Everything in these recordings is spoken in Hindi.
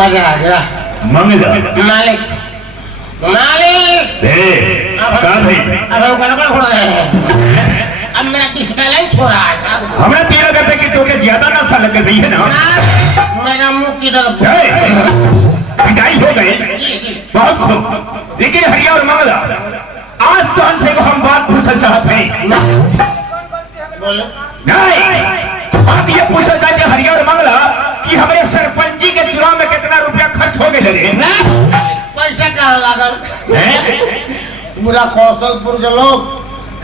मजा आ गया। मंगला मालिक मालिक अब हम गड़बड़ हो रहे हैं। अब मेरा किस बैलेंस हो रहा है साहब? हमरा तेरा कहते कि तो के ज्यादा नशा लग गई है ना। मेरा मुंह किधर पिटाई हो गए बहुत खूब। लेकिन हरिया और मंगला आज तो हमसे को हम बात पूछना चाहते हैं। नहीं बात ये पूछना चाहते हरिया और मंगला कि हमारे सरपंची के चुनाव में कितना रुपया खर्च हो गए रे? पैसा कहाँ लागल? पूरा कौशलपुर के लोग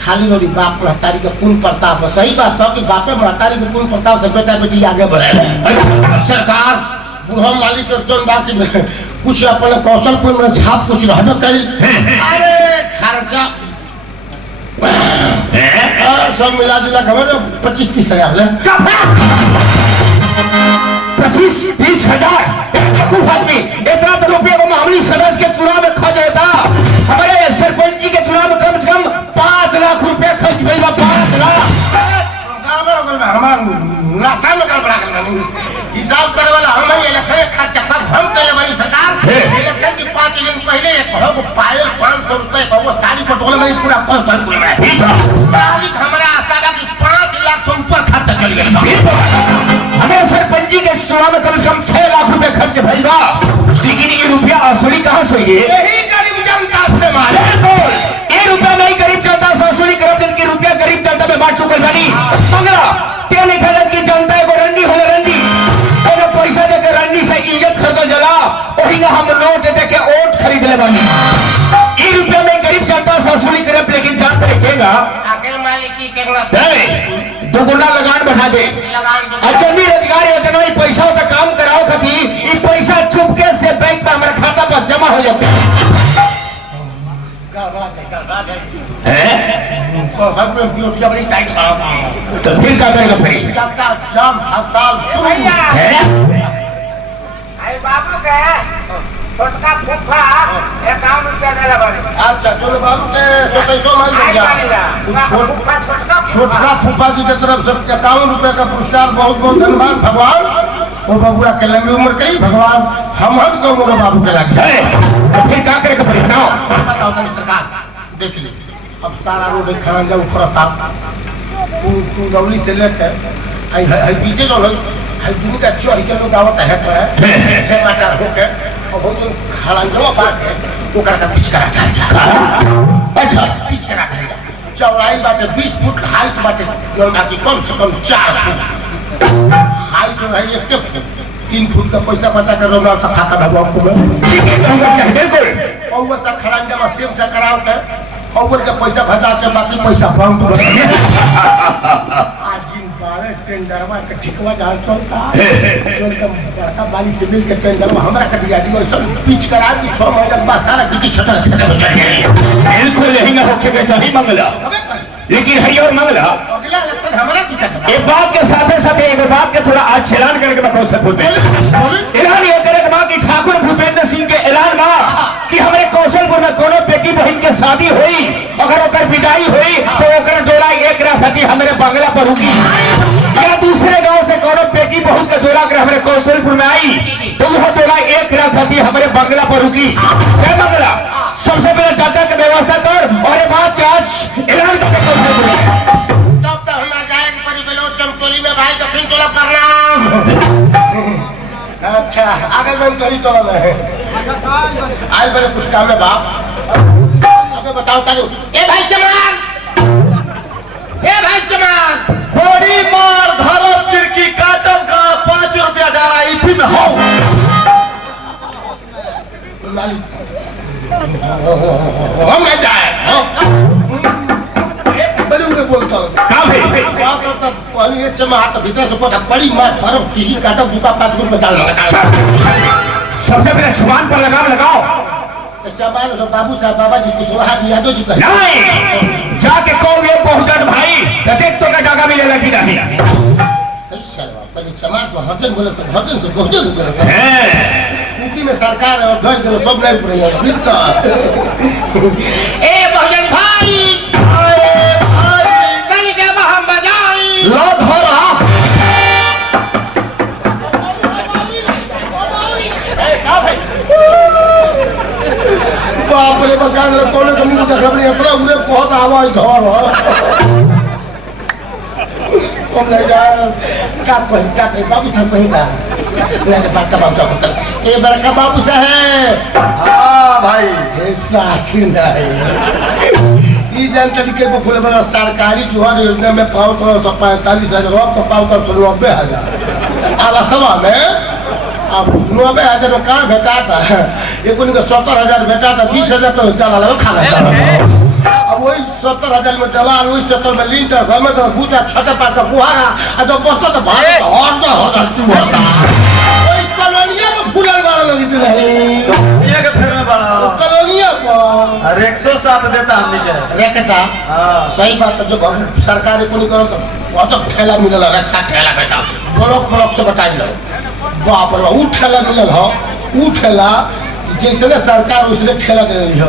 खाली लोग बाप महतारी के पूर्ण प्रताप है। सही बात है कि बापे महतारी के पूर्ण प्रताप से बेटा बेटी आगे बढ़े। सरकार बूढ़ा मालिक के जन बाकी कुछ अपने कौशलपुर में छाप कुछ रहने करी। अरे खर्चा सब मिला जुला खबर 25-30 हजार 25-30 हजार आदमी इतना तो रुपया को मामूली सदस्य के चुनाव में खर्च होता। हमारे सरपंच जी के चुनाव में कम से कम 5 लाख रुपया खर्च हुई। 5 लाख नशा में हिसाब करे वाला हम इलेक्शन खर्चा सब हम करे वाली सरकार। इलेक्शन की 5 दिन पहले पायल 500 रुपए साड़ी पटोले में पूरा मालिक हमारा आशा था कि 5 लाख से ऊपर खर्चा चल गया। हमें सरपंच जी के चुनाव में कम से कम 6 लाख रुपए खर्च भई बा। लेकिन ये रुपया असली कहाँ से हुई? यही गरीब जनता से मारे। ये रुपया नहीं गरीब जनता से असली करब जिनकी रुपया गरीब जनता में बांट चुकल बानी। मंगला ते नहीं खरीद की जनता को रंडी होले रंडी और पैसा देके रंडी से इज्जत खरीदल जला वही का हम नोट देके वोट खरीद ले बानी। ये रुपया में गरीब जनता से असली करब लेकिन जान रखेगा आखिर मालिक की करना दोगुना लगान बढ़ा दे। अचंबी रोजगार योजना में पैसा का काम कराओ खती ये पैसा चुपके से बैंक में हमारे खाता पर जमा हो जाता है। बड़ी टाइट तो फिर क्या करेगा? फिर सबका जाम हड़ताल शुरू है। बाबू के छोटका फूफा 51 रुपया दे लगा। अच्छा चलो बाबू के 2700 मान लिया। छोटका फूफा जी की तरफ से 51 रुपए का पुरस्कार बहुत बहुत धन्यवाद। भगवान वो बबुआ के लंबी उम्र करी भगवान हम को मोरे बाबू के लागे। तो फिर क्या करेगा? फिर बताओ तनी सरकार देख ली अब सारा रोड खाना जाऊ फरता तू गौली से लेकर पीछे जो दुनू का चोरी के लोग आवत है से माटा होके और बहुत खरंजवा बात है ओकरा का पिच करा था। अच्छा पिच करा था चौड़ाई बाटे 20 फुट हाइट बाटे जो बाकी कम से कम 4 फुट हाइट रही 1 फुट 3 फुट का पैसा बचा कर रोना तो खाता भगवान को बिल्कुल और तक खरंजवा सेम से कराओ के और का पैसा भजा के बाकी पैसा पाऊं आज टेंडरवा के ठिकवा जान चलता जोन का बड़का बाली से मिल के टेंडरवा हमरा का दिया दियो सब पिच करा दी 6 महीना बाद सारा किटी छोटा छोटा हो जाएगा। बिल्कुल लहंगा होके के चाहिए मंगला। लेकिन हरिया और मंगला अगला इलेक्शन हमारा जीता था। एक बात के साथ साथ एक बात के थोड़ा आज ऐलान करके मैं कौशलपुर में ऐलान ये करे बा कि ठाकुर भूपेंद्र सिंह के ऐलान बा कि हमारे कौशलपुर में कोनो बेटी बहन के शादी हुई अगर ओकर विदाई हुई तो ओकर डोला 1 रात हमारे बंगला पर रुकी या दूसरे गांव से कोनो बेटी बहू के डोला कर हमारे कौशलपुर में आई तो वह डोला 1 रात हमारे बंगला पर रुकी। क्या बंगला सबसे पहले डाटा की व्यवस्था कर और ये बात के आज ऐलान करके तब तो हम जाएंगे परिबलो चमचोली में भाई दक्षिण टोला प्रणाम। अच्छा आगे में चली टोला में है आज बड़े कुछ काम है बाप अबे बताओ तारू ए भाई चमान बड़ी मार धरम चिरकी काटम का 5 रुपया डाला इथी में हो हम न जाए बड़ी उन्हें बोलता का भाई बात तो सब पानी एक चमा हाथ भीतर से पता बड़ी मार धरम की काटम दुका 5 रुपए डालना सबसे पहले जुबान पर लगाम लगाओ। चमान बाबू साहब बाबा जी कुशवाहा जी यादव जी का नहीं जाके कहो ये पहुंचन भाई तो देख तो का जगह मिलेगा कि नहीं। पहले समाज में हरदन बोले तो हरदन से बहुजन बोले यूपी में सरकार और ध्वज दे सब नहीं पड़ेगा फिर तो ए बहुजन भाई कल के हम बजाई लो धरा पर का करे कोने के मुंह देख रहे इतना उरे बहुत आवाज धर कौन ले जा क्या कहीं बाबू साहब कहीं का ले बड़का बाबू साहब ये बड़का बाबू साहब हाँ भाई ये साथी नहीं ये जानकारी के बोले बड़ा सरकारी जुहार योजना में पाओ तो 45,000 तो पाओ तो 90,000 आला सभा में अब 90,000 में कहाँ भेटा था एक उनके 70,000 भेटा था 20,000 तो डाला लगा खाना अब वही 70,000 में दवा वही 70 में लिंटर घर में तो भूता छठे पार का बुहारा और जब बचता तो भाग और जो होता चूहा वही कॉलोनिया में फूलल वाला लगी थी नहीं ये के फेर में बड़ा कॉलोनिया पर रेक्सो साथ देता हमनी के रेक्सा हाँ सही बात है जो सरकारी को नहीं करो तो बहुत ठेला मिलल रक्षा ठेला बेटा ब्लॉक से बताई लो बाप रे ऊ ठेला मिलल हो ऊ ठेला जैसे ना सरकार उसने ठेला दे रही हो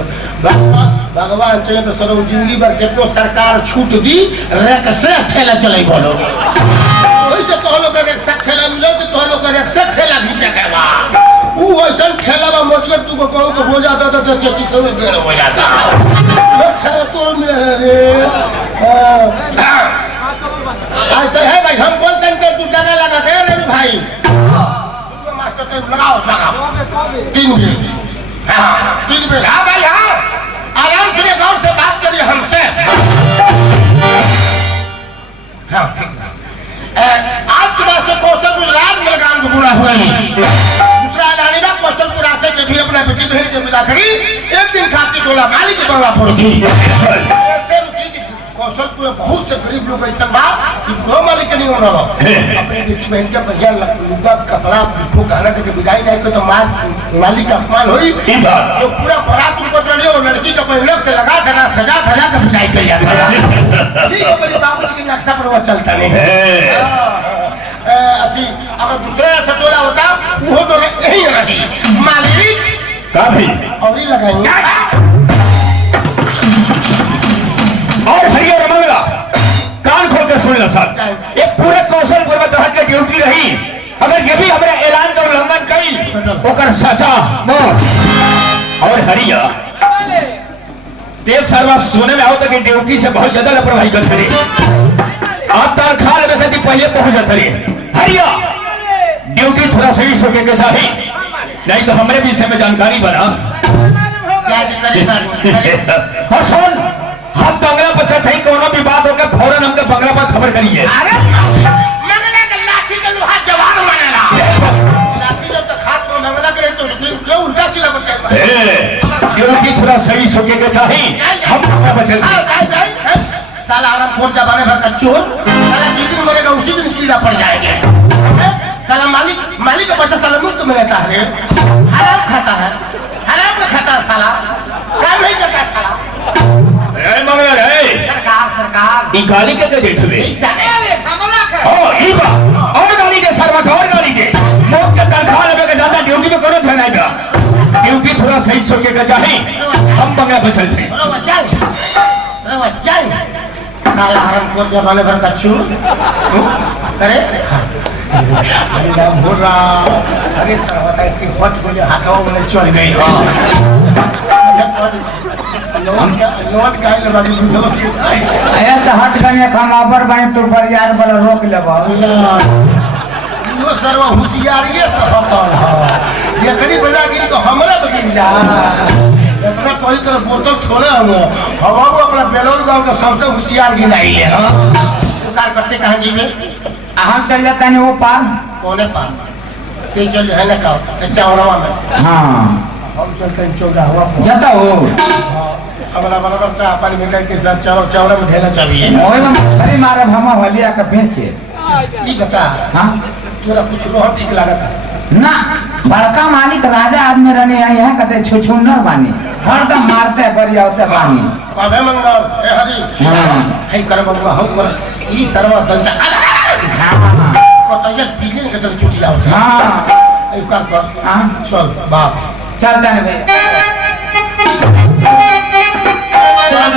भगवान चाहिए तो सर जिंदगी भर कितनो सरकार छूट दी रेक्सा ठेला चले बोलो वही से तो लोग रेक्सा ठेला मिलो तो तो लोग रेक्सा ठेला घीचा करवा ऊ ऐसा ठेला में मजगर तू को कहूं को हो जाता तो 3300 में बेड़ हो जाता लोग ठेला तो मिले रे आज तो है भाई हम बोलते हैं तू जगह लगा दे रे भाई मास्टर से लगाओ 3 मिनट हाँ 3 मिनट हाँ भाई हाँ आराम से गौर से बात करिए हमसे हाँ ठीक है आज के बाद से कौशलपुर राज में लगान को पूरा हुआ है दूसरा ऐलानी ना कौशलपुर से के भी अपना बेटी बहन के विदा करी एक दिन खाती टोला मालिक के बंगला पड़ोगी ऐसे रुकी कि कौशलपुर में बहुत से गरीब लोग ऐसा बा कि दो मालिक नहीं होना लो अपनी बेटी बहन के बढ़िया लुगा कपड़ा को गहना के विदाई नहीं को तो मालिक का अपमान हुई तो पूरा बारात उनको तो वो लड़की का पहले से लगा धना सजा धना का विदाई कर लिया ठीक है बड़ी बाबू के नक्शा पर वो चलता नहीं अभी अगर दूसरा ऐसा टोला होता वो तो यही रही मालिक का भी और ही लगाएंगे और हरियर मंगला कान खोल के सुन लो साहब एक पूरे कौशलपुर में तहत की ड्यूटी रही अगर ये भी हमारे ऐलान का उल्लंघन कई ओकर सजा मौत और हरिया तेज सर्वा सुने में आओ तक ड्यूटी से बहुत ज्यादा लापरवाही करते रहे आप तनख्वाह लेवे खातिर पहले पहुंच जाते रहे हरिया ड्यूटी थोड़ा सही सोचे के चाहिए नहीं तो हमारे विषय में जानकारी बना और सुन हम बंगला पर चढ़ते ही कोनो भी बात होकर फौरन हमके बंगला पर खबर करिए अरे मंगला के लाठी के लोहा जवान बनेला लाठी जब तक हाथ में मंगला करे तो क्यों उल्टा सीधा बचेगा ड्यूटी थोड़ा सही सोचे के चाहिए हम बंगला पर चलते साला आराम खोर जमाने भर का चोर साला जिस दिन मरेगा उसी दिन कीड़ा पड़ जाएंगे साला मालिक का बच्चा साला मुफ्त में लेता है हराम खाता है साला काम नहीं करता साला मंगला रे सरकार निकाली के देख ले हमला कर ओ ईबा और गाली के सरवा और गाली के मौत के तनख्वाह लेवे के ज्यादा ड्यूटी में कोनो ध्यान आएगा ड्यूटी थोड़ा सही सोचे के चाहिए हम बंगला पर चलते हैं चल काला हराम खोर जमाने भर का चोर अरे अरे नाम बोल रहा अरे सर बताए कि हट बोले हाथों में चढ़ गई नोट गाय लगा दी दूसरा से ऐसा हट गने खमाबर बने तो बरियार वाला रोक लेबा यो सर्व होशियारिये से हटल है ये करी बजा गिरी तो हमरा बगिर जा इतना कोई तरह बोतल छोड़े हम अपना बेलोर गांव का सबसे होशियार गिनाई ले हां कार करते कहां जीवे हम चल जाता नहीं वो पार कोने पार ते चल है ना का चावरवा में हां हम चलते हैं चौड़ा हुआ जाता हो हमारा बराबर से अपन मिठाई के साथ चावल में ढेला चाहिए ओए में अरे मारा भमा वालिया का बेचे ई बता हां तोरा कुछ रोह ठीक लागता ना बड़का मालिक राजा आदमी रहने आई है कहते छुछुंडर बानी हरदम मारते गरिया होते बानी कबे मंगल ए हरि हां है कर बबुआ हम कर ई सर्व दंता हां कतय बिजली के तरह छुटी जाओ हां ए कर हां चल बाप चल जाने भैया चल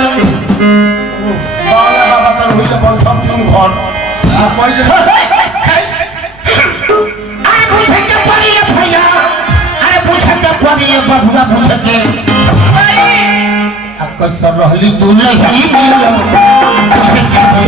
बाला बाबा कर हुई तो हम तुम घर आ कोई अरे पूछे क्या पड़ी है बबुआ पूछे के कसर रहली दुलही मिया पूछे के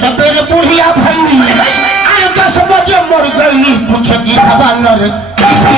सवेरे बुढ़िया भैली 10 बजे मर गई पूछ की खबर